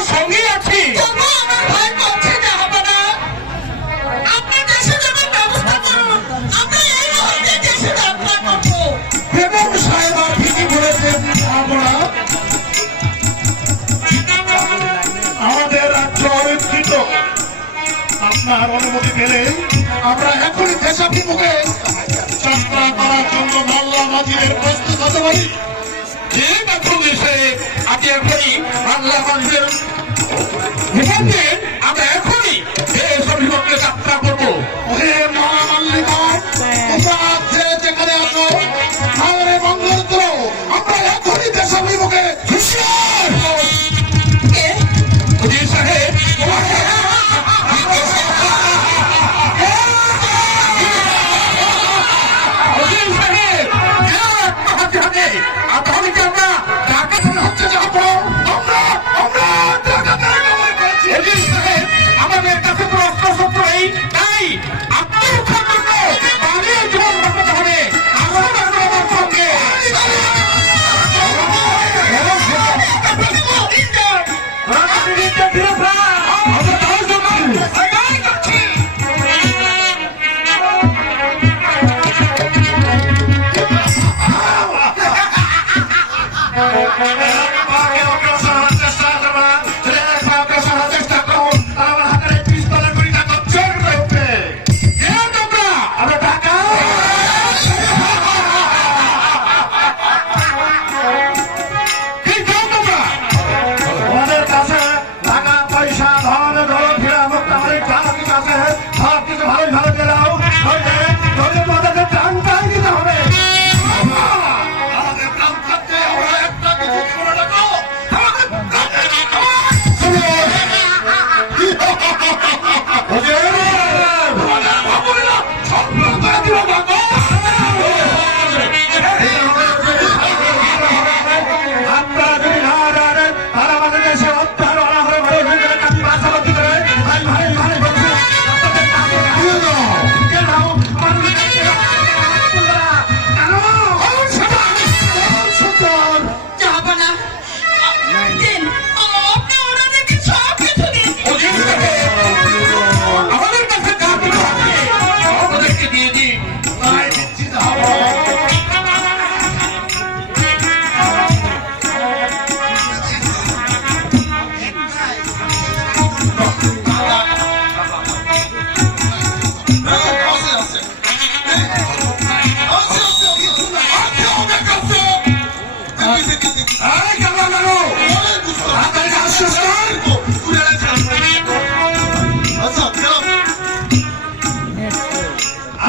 তোমার সঙ্গে আছি। আমার ভয় করছে না হবে না। আপনি দেশে যাবার ব্যবস্থা করুন, আমরা এই মুহূর্তে দেশে যাত্রা করবো। বেগম সাহেবা ঠিকই বলেছেন। আমরা আমাদের রাজ্য অরক্ষিত। আপনার অনুমতি পেলে আমরা এখনই দেশাভিমুখে যাত্রা করার জন্য মাল্লা মাঝিদের প্রস্তুত হতে পারি। ঠিক আছে দেশে আজ এখনই বাংলা মানুষের বিপক্ষে আমরা এখনই দেশ অভিমুখে যাত্রা করবো। ওহে মালা মাল্লিকা, তোমরা যে যেখানে আছো তাহলে মঙ্গল করো। আমরা এখনই দেশাভিমুখে উজির সাহেব আমাদের কাছে কোনো অস্ত্রশস্ত্র নেই, তাই আপনি বাঙালির জীবন বাঁচাতে হবে। আমার সঙ্গে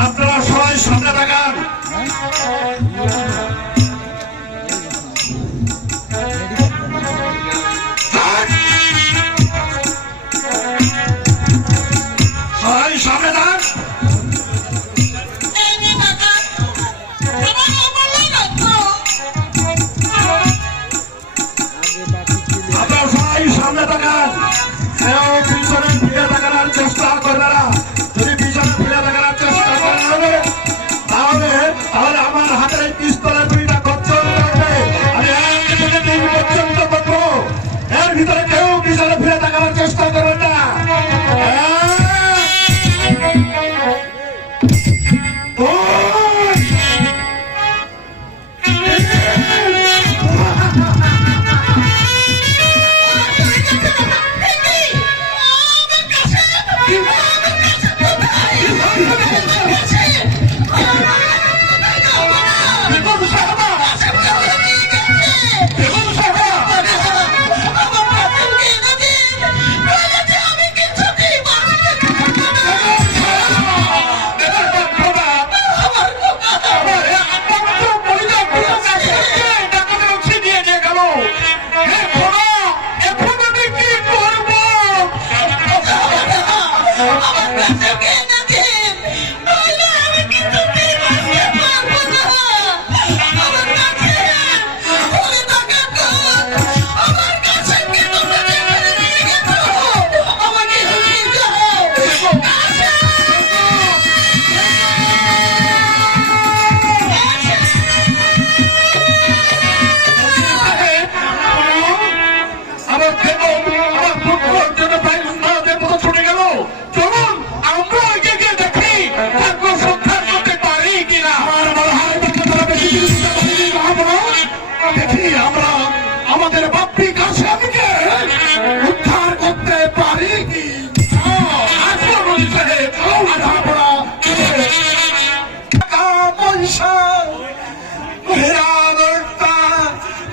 আপনারা সবাই সামনে তাকান। সবাই সামনে তাকান। আপনারা সবাই সামনে তাকান। কেউ পিছনে ফিরে তাকানোর চেষ্টা করবে না। যদি পিছনে ফিরে তাকানোর চেষ্টা করা হবে তাহলে তাহলে আমার হাতের এই পিস্তলের গুলিটা গর্জন করবে। আমি 1 থেকে 3 পর্যন্ত বলবো, এর ভিতরে কেউ পিছনে ফিরে তাকানোর চেষ্টা করবে না। 1, 2 বাপ্পি কাশিমকে উদ্ধার করতে পারি কি? আসুন মন্ত্রী সাহেব, আধা পড়া টাকা পয়সা হীরা মুক্তা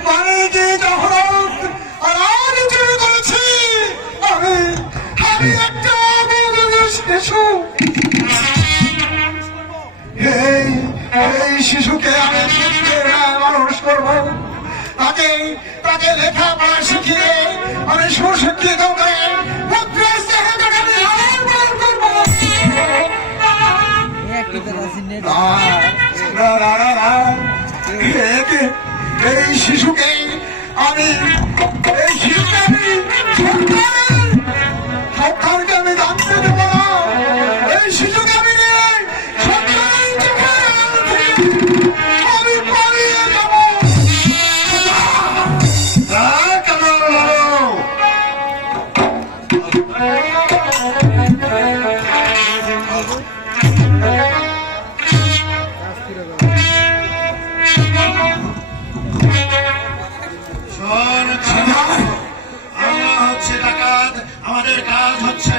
বাণিজ্য জহরত আর আমি চুরি করেছি। আমি একটা শিশু। এই শিশুকে আমি মানুষ করবো, তাকে তাকে লেখাপড়া শিখিয়ে আমি সুশিক্ষিত করে পুত্রের চেহারাটাকে আমি লালন পালন করবো। এই শিশুকে আমি সরকারকে আমি জানতে দেবো না। এই শিশুকে আমি নিয়ে সরকারের চোখের আড়াল থেকে আমি পালিয়ে যাবো। কেন আমরা হচ্ছে ডাকাত, আমাদের কাজ হচ্ছে